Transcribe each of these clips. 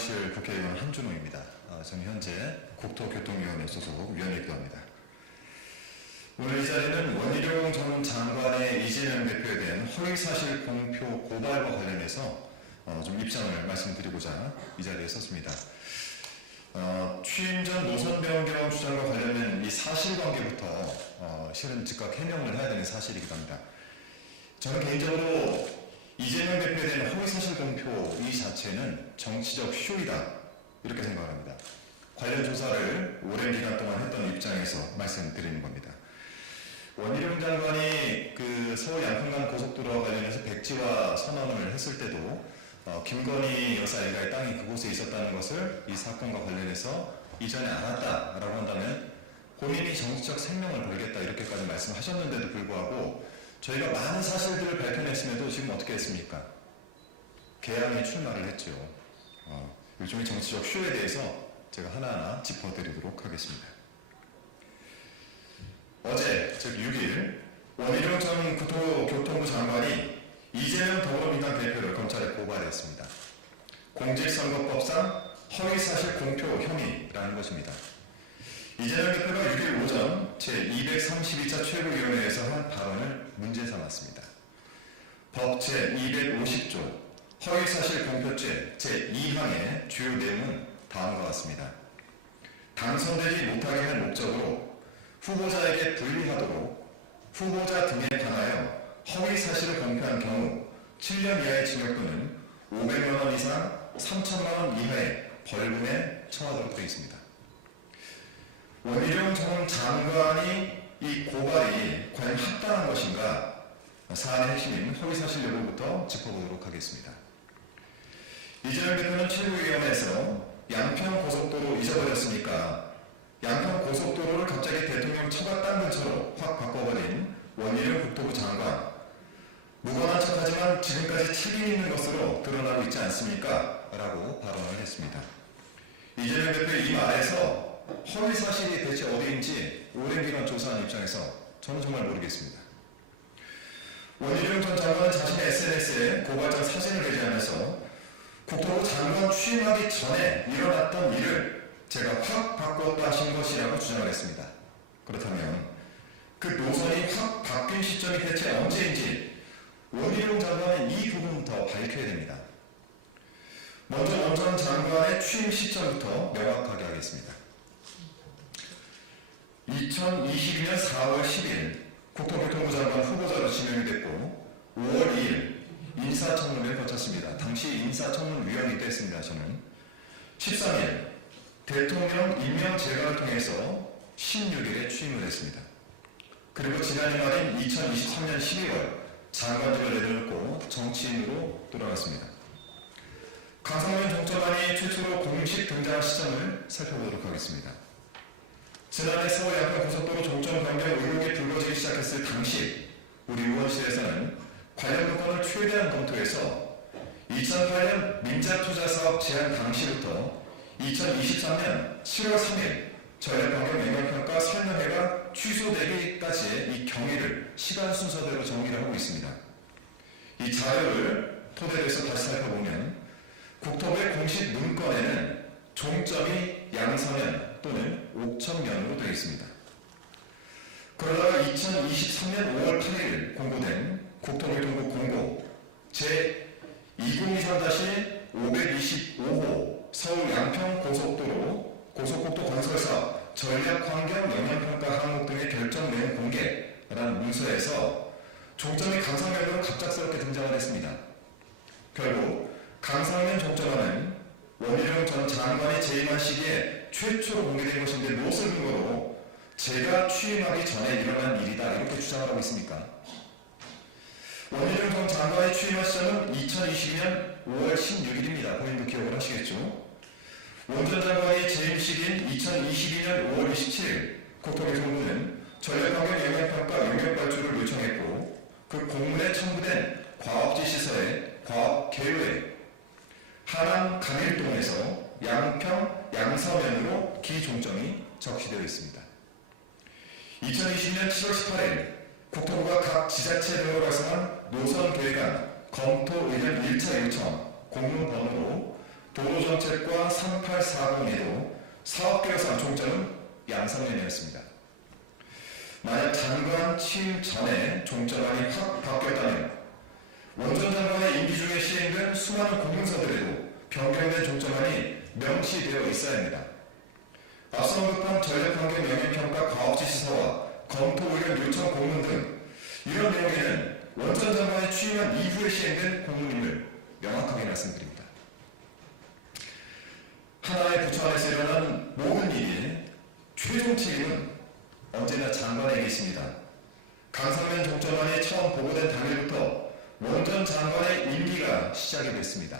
의원실 국회의원 한준호입니다. 저는 현재 국토교통위원회 소속 위원이기도 합니다. 오늘 이 자리는 원희룡 전 장관의 이재명 대표에 대한 허위사실 공표 고발과 관련해서 좀 입장을 말씀드리고자 이 자리에 섰습니다. 취임 전 노선 변경 주장과 관련된 이 사실관계부터 실은 즉각 해명을 해야 되는 사실이기도 합니다. 저는 개인적으로 이재명 대표에 대한 허위사실 공표 이 자체는 정치적 쇼이다 이렇게 생각합니다. 관련 조사를 오랜 기간 동안 했던 입장에서 말씀드리는 겁니다. 원희룡 장관이 그 서울 양평간 고속도로와 관련해서 백지화 선언을 했을 때도 김건희 여사 일가의 땅이 그곳에 있었다는 것을 이 사건과 관련해서 이전에 알았다라고 한다면 본인이 정치적 생명을 걸겠다 이렇게까지 말씀하셨는데도 불구하고 저희가 많은 사실들을 밝혀냈음에도 지금 어떻게 했습니까? 개항에 출마를 했죠. 일종의 정치적 쇼에 대해서 제가 하나하나 짚어드리도록 하겠습니다. 어제, 즉 6일 원희룡 전 국토교통부 장관이 이재명 더불어민주당 대표를 검찰에 고발했습니다. 공직선거법상 허위사실 공표 혐의라는 것입니다. 이재명 대표가 6일 오전 제232차 최고위원회에서 한 발언을 문제 삼았습니다. 법 제250조 허위사실 공표죄 제2항의 주요 내용은 다음과 같습니다. 당선되지 못하게 할 목적으로 후보자에게 불리하도록 후보자 등에 관하여 허위사실을 공표한 경우 7년 이하의 징역 또는 500만 원 이상 3천만 원 이하의 벌금에 처하도록 되어 있습니다. 원희룡 전 장관이 이 고발이 과연 합당한 것인가 사안의 핵심인 허위사실 여부부터 짚어보도록 하겠습니다. 이재명 대표는 최고위원회에서 양평고속도로 잊어버렸으니까 양평고속도로를 갑자기 대통령 처가 땅 근처로 확 바꿔버린 원희룡 국토부 장관, 무관한 척하지만 지금까지 책임 있는 것으로 드러나고 있지 않습니까? 라고 발언을 했습니다. 이재명 대표의 이 말에서 허위사실이 대체 어디인지 오랜 기간 조사한 입장에서 저는 정말 모르겠습니다. 원희룡 전 장관은 자신의 SNS에 고발장 사진을 게재하면서 국토부 장관 취임하기 전에 일어났던 일을 제가 확 바꿨다 하신 것이라고 주장을 했습니다. 그렇다면 그 노선이 확 바뀐 시점이 대체 언제인지 원희룡 장관은 이 부분부터 밝혀야 됩니다. 먼저 원 전 장관의 취임 시점부터 명확하게 하겠습니다. 2022년 4월 10일 국토교통부 장관 후보자로 지명이 됐고 5월 2일 인사청문회를 거쳤습니다. 당시 인사청문위원이 됐습니다. 저는 13일 대통령 임명 제거를 통해서 16일에 취임을 했습니다. 그리고 지난해 말인 2023년 12월 장관직을 내려놓고 정치인으로 돌아갔습니다. 강성면 정전관이 최초로 공식 등장 시점을 살펴보도록 하겠습니다. 지난해 서울 양평고속도로 종점 변경 의혹이 불거지기 시작했을 당시 우리 의원실에서는 관련 문건을 최대한 검토해서 2008년 민자투자사업 제안 당시부터 2023년 7월 3일 전략변경 영향평가 설명회가 취소되기까지의 이 경위를 시간 순서대로 정리를 하고 있습니다. 이 자료를 토대로 해서 다시 살펴보면 국토부의 공식 문건에는 종점이 양서면 또는 옥천면으로 되어 있습니다. 그러다가 2023년 5월 8일 공고된 국토교통부 공고 제2023-525호 서울 양평고속도로 고속국도 건설사업 전략환경 영향평가 항목 등의 결정 내용 공개라는 문서에서 종점이 강성면으로 갑작스럽게 등장을 했습니다. 결국 강성면 종점안은 원희룡 전 장관이 재임한 시기에 최초로 공개된 것인데 무엇을 근거로 제가 취임하기 전에 일어난 일이다 이렇게 주장을 하고 있습니까? 원희룡 전 장관의 취임한 시점은 2022년 5월 16일입니다. 본인도 기억을 하시겠죠? 원 전 장관의 재임 시기인 2022년 5월 27일 국토교통부는 전략환경 영향평가 용역발주를 요청했고 그 공문에 첨부된 과업지시서의 과업계획 하남 강일동에서 양평 양서면으로 기종점이 적시되어 있습니다. 2020년 7월 18일 국토부가 각 지자체 등으로 발송한 노선계획안 검토 의견 1차 요청 공문번호로 도로정책과 3840에도 사업계획상 종점은 양성면이었습니다. 만약 장관 취임 전에 종점안이 확 바뀌었다면 원전 장관의 임기 중에 시행된 수많은 공문서들에도 변경된 종점안이 명시되어 있어야 합니다. 앞서 언급한 전력환경 영향평가 과업지시서와 검토 의견 요청 공문 등 이런 내용에는 원전 장관이 취임한 이후에 시행된 공문임을 명확하게 말씀드립니다. 하나의 부처 안에서 일어난 모든 일이 최종 책임은 언제나 장관에게 있습니다. 강상면 종점안이 처음 보고된 당일부터 원전 장관의 임기가 시작이 됐습니다.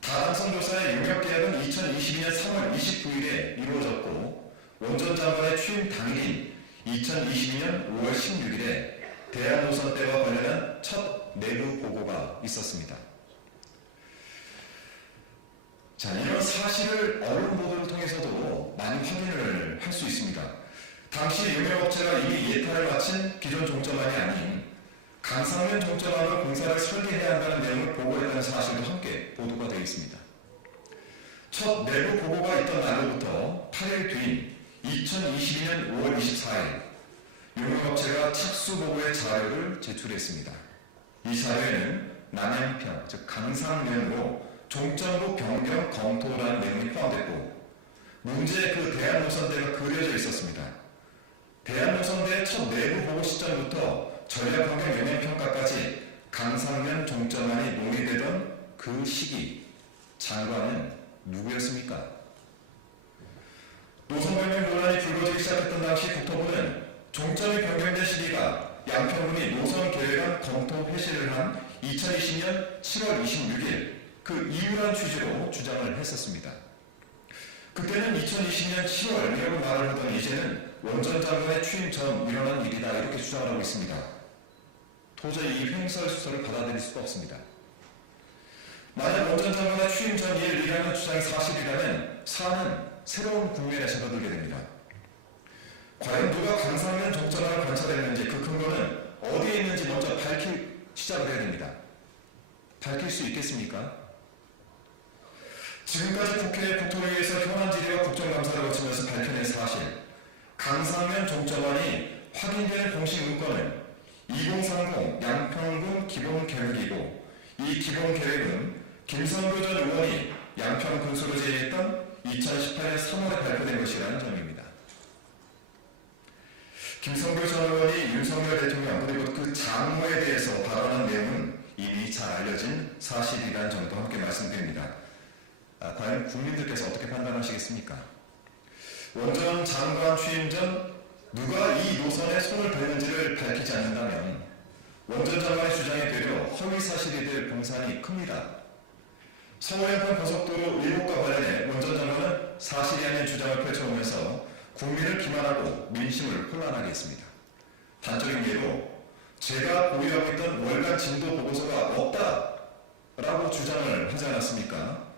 다당성 조사의 용역계약은 2022년 3월 29일에 이루어졌고 원전 장관의 취임 당일인 2022년 5월 16일에 대한노선대와 관련한 첫 내부 보고가 있었습니다. 자, 이런 사실을 언론 보도를 통해서도 많이 확인을 할 수 있습니다. 당시 용역업체가 이미 예타를 마친 기존 종점안이 아닌 강상면 종점안으로 공사를 설계해야 한다는 내용을 보고했다는 사실도 함께 보도가 되어 있습니다. 첫 내부 보고가 있던 날로부터 8일 뒤인 2022년 5월 24일 용역업체가 착수 보고의 자료를 제출했습니다. 이 자료에는 남양평, 즉 강상면으로 종점으로 변경 검토라는 내용이 포함됐고 문제의 그 대한노선대가 그려져 있었습니다. 대한노선대의 첫 내부 보고 시점부터 전략환경 영향평가까지 강상면 종점안이 논의되던 그 시기 장관은 누구였습니까? 노선 변경 논란이 불거지기 시작했던 당시 국토부는 종점이 변경된 시기가 양평군이 노선 계획안 검토 회시를 한 2020년 7월 26일 그 이유란 취지로 주장을 했었습니다. 그때는 2020년 7월이라고 말을 하던 이제는 원전 장관의 취임 전 일어난 일이다 이렇게 주장을 하고 있습니다. 도저히 이 횡설수설을 받아들일 수가 없습니다. 만약 원전 장관의 취임 전 일이라는 주장이 사실이라면 사안은 새로운 국면에 접어들게 됩니다. 과연 누가 강상면 종점안을 관찰했는지 그 근거는 어디에 있는지 먼저 밝힐 시작을 해야 됩니다. 밝힐 수 있겠습니까? 지금까지 국회 국토위에서 현안 질의와 국정감사를 거치면서 밝혀낸 사실, 강상면 종점안이 확인된 공식 문건은 2030 양평군 기본계획이고 이 기본계획은 김성교 전 의원이 양평 군수로 제의했던 2018년 3월에 발표된 것이라는 점입니다. 김성교 전 의원이 윤석열 대통령 그리고 그 장모에 대해서 발언한 내용은 이미 잘 알려진 사실이라는 점도 함께 말씀드립니다. 과연 국민들께서 어떻게 판단하시겠습니까? 원전 장관 취임 전 누가 이 노선에 손을 댔는지를 밝히지 않는다면 원전 장관의 주장이 되려 허위 사실이 될 공산이 큽니다. 서울양평 고속도로 의혹과 관련해 원전 장관은 사실이 아닌 주장을 펼쳐오면서 국민을 기만하고 민심을 혼란하게 했습니다. 단적인 예로 제가 보유하고 있던 월간 진도 보고서가 없다라고 주장을 하지 않았습니까?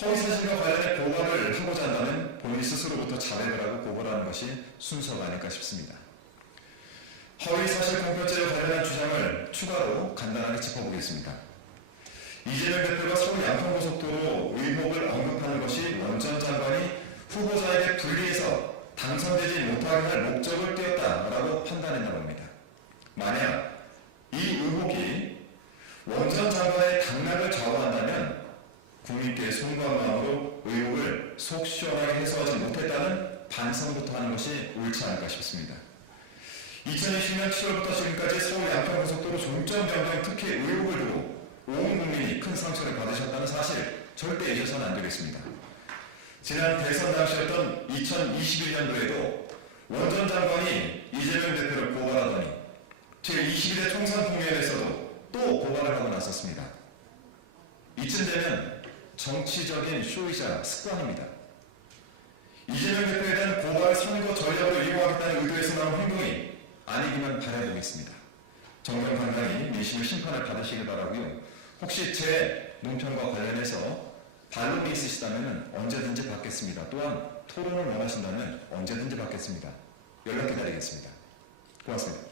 허위사실과 관련해 고발을 하고자 한다면 본인 스스로부터 자백을 하고 고발하는 것이 순서가 아닐까 싶습니다. 허위사실 공표죄와 관련한 주장을 추가로 간단하게 짚어보겠습니다. 이재명 대표가 서울 양평고속도로 의혹을 언급하는 것이 원전 장관이 후보자에게 불리해서 당선되지 못하게 할 목적을 띄었다라고 판단했나 봅니다. 만약 이 의혹이 원전 장관의 당락을 좌우한다면 국민께 송구한 마음으로 의혹을 속 시원하게 해소하지 못했다는 반성부터 하는 것이 옳지 않을까 싶습니다. 2020년 7월부터 지금까지 서울 양평고속도로 종점 변경 특혜 의혹을 두고 온 국민이 큰 상처를 받으셨다는 사실 절대 잊어서는 안 되겠습니다. 지난 대선 당시였던 2021년도에도 원전 장관이 이재명 대표를 고발하더니 제22대 총선 국면에서도 또 고발을 하고 나섰습니다. 이쯤 되면 정치적인 쇼이자 습관입니다. 이재명 대표에 대한 고발 선거 전략으로 이용하겠다는 의도에서 나온 행동이 아니기만 바라보겠습니다. 정정당당히 민심의 심판을 받으시길 바라고요. 혹시 제 논평과 관련해서 반론이 있으시다면 언제든지 받겠습니다. 또한 토론을 원하신다면 언제든지 받겠습니다. 연락 기다리겠습니다. 고맙습니다.